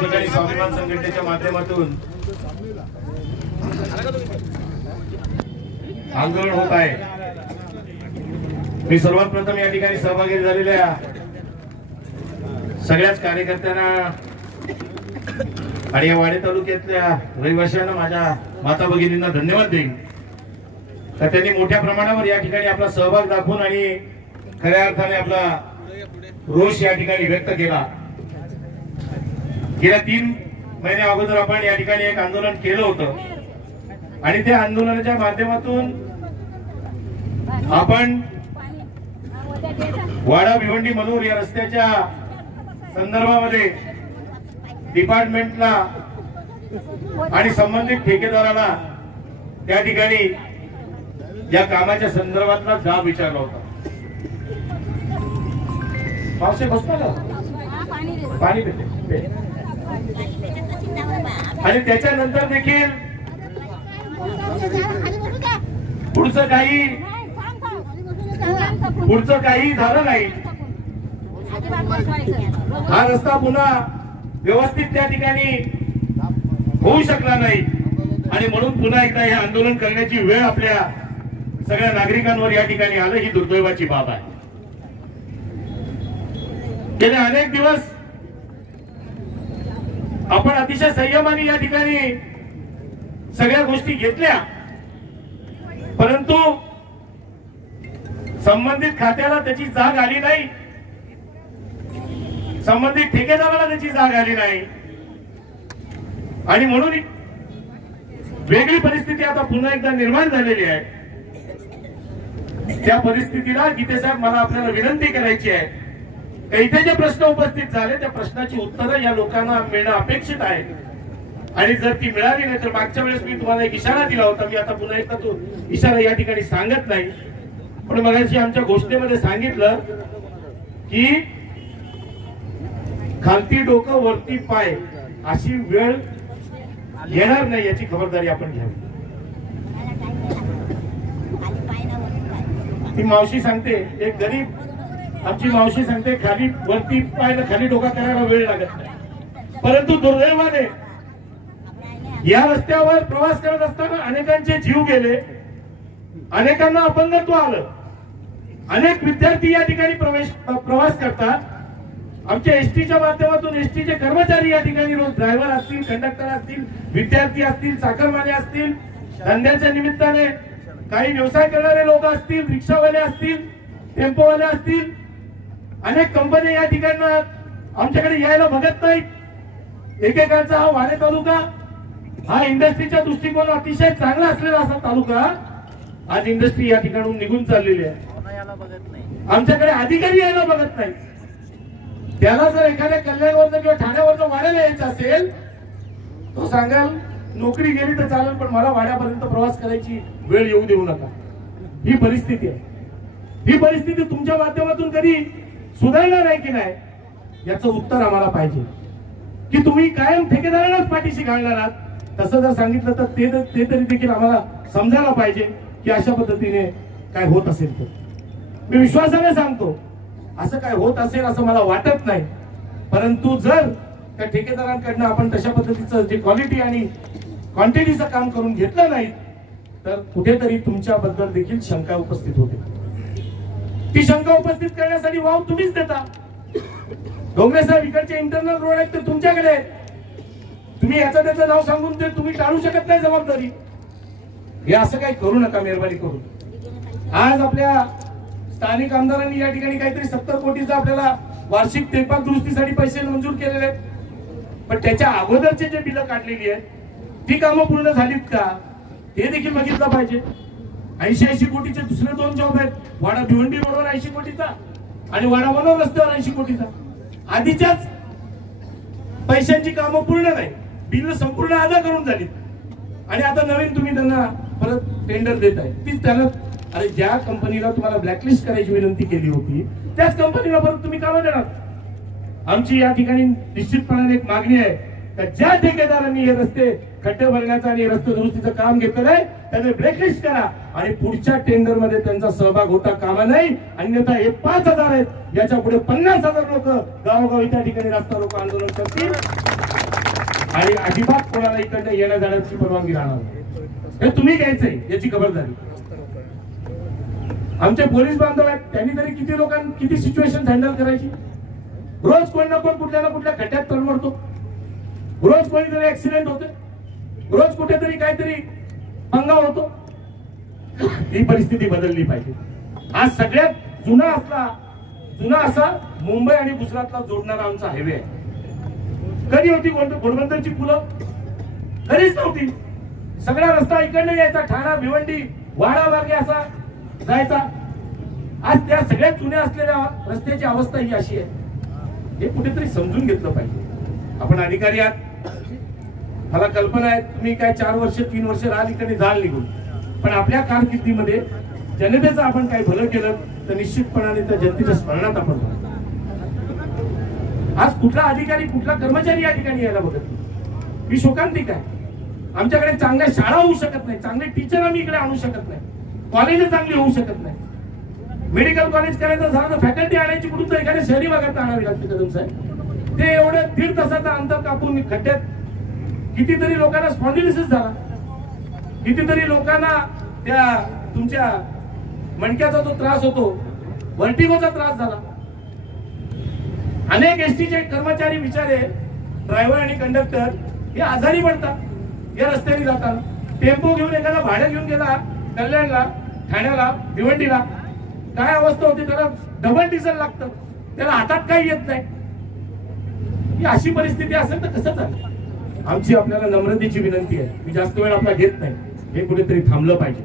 ठिकाणी स्वाभिमान संघटनेच्या माध्यमातून आंदोलन होत आहे। मी सर्वात प्रथम या ठिकाणी सहभागी झालेल्या सगळ्याच कार्यकर्त्यांना आणि या वाडे तालुक्यातल्या रहिवाशांना, माझ्या माता भगिनींना धन्यवाद देईन तर त्यांनी मोठ्या प्रमाणावर या ठिकाणी आपला सहभाग दाखवून आणि खऱ्या अर्थाने आपला रोष या ठिकाणी व्यक्त केला। गेल्या 3 महिने अगोदर आपण या ठिकाणी एक आंदोलन केलं होतं आणि त्या आंदोलनाच्या माध्यमातून आपण वाडा भिवंडी मनोर या रस्त्याच्या संदर्भामध्ये डिपार्टमेंटला आणि संबंधित ठेकेदाराला त्या ठिकाणी या कामाच्या संदर्भातला जाब विचारला होता। पावसे बसता का पाणी पिते आणि त्याच्यानंतर देखील पुढचं काही झालं नाही। हा रस्ता पुन्हा व्यवस्थित त्या ठिकाणी होऊ शकला नाही आणि म्हणून पुन्हा एकदा हे आंदोलन करण्याची वेळ आपल्या सगळ्या नागरिकांवर या ठिकाणी आलं। ही दुर्दैवाची बाब आहे। गेले अनेक दिवस आपण अतिशय संयमाने या ठिकाणी सगळ्या गोष्टी घेतल्या, परंतु संबंधित खात्याला त्याची जाग आली नाही, संबंधित ठेकेदाराला त्याची जाग आली नाही आणि म्हणून वेगळी परिस्थिती आता पुन्हा एकदा निर्माण झालेली आहे। त्या परिस्थितीला गीते साहेब मला आपल्याला विनंती करायची आहे, इथे जे प्रश्न उपस्थित झाले त्या प्रश्नाची उत्तरं या लोकांना मिळणं अपेक्षित आहे आणि जर ती मिळाली नाही तर मागच्या वेळेस मी तुम्हाला एक इशारा दिला होता, मी आता पुन्हा एकदा तो इशारा या ठिकाणी सांगत नाही, पण मगाशी आमच्या गोष्टीमध्ये सांगितलं की खालती डोकं वरती पाय अशी वेळ येणार नाही याची खबरदारी आपण घ्यावी। ती मावशी सांगते, एक गरीब आमची मावशी सांगते, खाली वरती पाय खाली डोका करायला वेळ लागत नाही, परंतु दुर्दैवाने या रस्त्यावर प्रवास करत असताना अनेकांचे जीव गेले, अनेकांना अपंगत्व आलं, अनेक विद्यार्थी या ठिकाणी प्रवास करतात। आमच्या एसटीच्या माध्यमातून एसटीचे कर्मचारी या ठिकाणी रोज ड्रायव्हर असतील, कंडक्टर असतील, विद्यार्थी असतील, चाकरमाने असतील, धंद्याच्या निमित्ताने काही व्यवसाय करणारे लोक असतील, रिक्षावाले असतील, टेम्पोवाले असतील, अनेक कंपन्या या ठिकाणी आमच्याकडे यायला बघत नाहीत। एकेकाचा हा वाडे तालुका हा इंडस्ट्रीच्या दृष्टिकोन अतिशय चांगला असलेला असा तालुका आज इंडस्ट्री या ठिकाणून निघून चाललेली आहे। आमच्याकडे अधिकारी यायला बघत नाही। त्याला जर एखाद्या कल्याणवरनं किंवा ठाण्यावरनं वाड्याला यायचं असेल तो सांगाल नोकरी गेली तर चालेल, पण मला वाड्यापर्यंत प्रवास करायची वेळ येऊ देऊ नका। ही परिस्थिती आहे। ही परिस्थिती तुमच्या माध्यमातून कधी सुधारणार आहे की नाही याचं उत्तर आम्हाला पाहिजे की तुम्ही कायम ठेकेदारांनाच पाठीशी घालणार आहात। तसं जर सांगितलं तर ते तरी देखील आम्हाला समजायला पाहिजे की अशा पद्धतीने काय होत असेल तर। मी विश्वासाने सांगतो असं काय होत असेल असं मला वाटत नाही, परंतु जर त्या ठेकेदारांकडनं आपण तशा पद्धतीचं जे क्वालिटी आणि क्वांटिटीचं काम करून घेतलं नाही तर कुठेतरी तुमच्याबद्दल देखील शंका उपस्थित होते। ती शंका उपस्थित करण्यासाठी वाव तुम्हीच देता। डोंगरे साहेब इकडचे इंटरनल रोड आहेत ते तुमच्याकडे आहेत, तुम्ही याचं त्याचं नाव सांगून ते तुम्ही टाळू शकत नाही जबाबदारी। हे असं काही करू नका मेहरबानी करून। आज आपल्या स्थानिक आमदारांनी या ठिकाणी काहीतरी 70 कोटीचा आपल्याला वार्षिक देखभाल दुरुस्तीसाठी पैसे मंजूर केलेले आहेत, पण त्याच्या अगोदरचे जे बिलं काढलेली आहेत ती कामं पूर्ण झालीत का ते देखील बघितलं पाहिजे। 80 कोटीचे दुसरे 2 जॉब आहेत, वाडा भिवंडी रोडवर 80 कोटीचा आणि वाडा मनोर रस्त्यावर 80 कोटीचा। आधीच्याच पैशांची कामं पूर्ण नाही, बिल संपूर्ण अदा करून झालीत आणि आता नवीन तुम्ही त्यांना परत टेंडर देताय। तीच त्याला अरे ज्या कंपनीला तुम्हाला ब्लॅकलिस्ट करायची विनंती केली होती त्याच कंपनीला परत तुम्ही कामं देणार। आमची या ठिकाणी निश्चितपणाने एक मागणी आहे की ज्या ठेकेदारांनी हे रस्ते खड्डे भरण्याचं आणि रस्ते दुरुस्तीचं काम घेतलेलं आहे त्यांनी ब्लॅकलिस्ट करा आणि पुढच्या टेंडर मध्ये त्यांचा सहभाग होता कामा नाही, अन्यथा हे 5000 आहेत, याच्या पुढे 50,000 लोक गावोगावी त्या ठिकाणी रस्ता रोको आंदोलन करतील। आणि अजिबात कोणाला इकडनं येण्या जाण्याची परवानगी राहणार नाही. हे तुम्ही घ्यायचंय याची खबरदारी. आमचे पोलीस बांधव आहेत, त्यांनी तरी किती लोकांना किती सिच्युएशन हँडल करायची. रोज कोण ना कोण कुठल्या ना कुठल्या खड्ड्यात तडमडतो, रोज कोणीतरी ऍक्सिडेंट होते, रोज कुठेतरी काहीतरी पंगा होतो. ही परिस्थिती बदलली पाहिजे. आज सगळ्यात जुना असा मुंबई आणि गुजरातला जोडणारा आमचा हायवे आहे. कधी होती घोडबंदरची पुलं? कधीच नव्हती. सगळा रस्ता इकडनं यायचा, ठाणा भिवंडी वाडा मार्गे असा जायचा. आज त्या सगळ्यात जुन्या असलेल्या रस्त्याची अवस्था ही अशी आहे. हे कुठेतरी समजून घेतलं पाहिजे. आपण अधिकारी आहात, मला कल्पना आहे तुम्ही काय 4 वर्ष 3 वर्ष राहिली इकडे जाल निघून, पण आपल्या कारकिर्दीमध्ये जनतेचं आपण काही भलं केलं तर निश्चितपणाने त्या जनतेच्या स्मरणात आपण राहतो. आज कुठला अधिकारी कुठला कर्मचारी या ठिकाणी यायला बघत नाही. ही शोकांतिक आहे. आमच्याकडे चांगल्या शाळा होऊ शकत नाही, चांगले टीचर आम्ही इकडे आणू शकत नाही, कॉलेज चांगली होऊ शकत नाही. मेडिकल कॉलेज करायचं झालं तर फॅकल्टी आणायची कुठून तर एखाद्या शहरी भागात आणावी लागते कदम साहेब. ते एवढं 1.5 तासाचा अंतर कापून खड्ड्यात कितीतरी लोकांना स्पॉन्डिलिसिस झाला, कितीतरी लोकांना त्या तुमच्या मणक्याचा जो त्रास होतो, व्हर्टिगोचा त्रास झाला. अनेक एसटीचे कर्मचारी बिचारे ड्रायव्हर आणि कंडक्टर हे आजारी पडतात या रस्त्याने जाताना. टेम्पो घेऊन एखादा भाडं घेऊन गेला कल्याणला, ठाण्याला, भिवंडीला, काय अवस्था होती, त्याला डबल डिझेल लागतं, त्याला हातात काही येत नाही. ही अशी परिस्थिती असेल तर कसं चालेल. आमची आपल्याला नम्रतेची विनंती आहे, मी जास्त वेळ आपला घेत नाही, हे कुठेतरी थांबलं पाहिजे.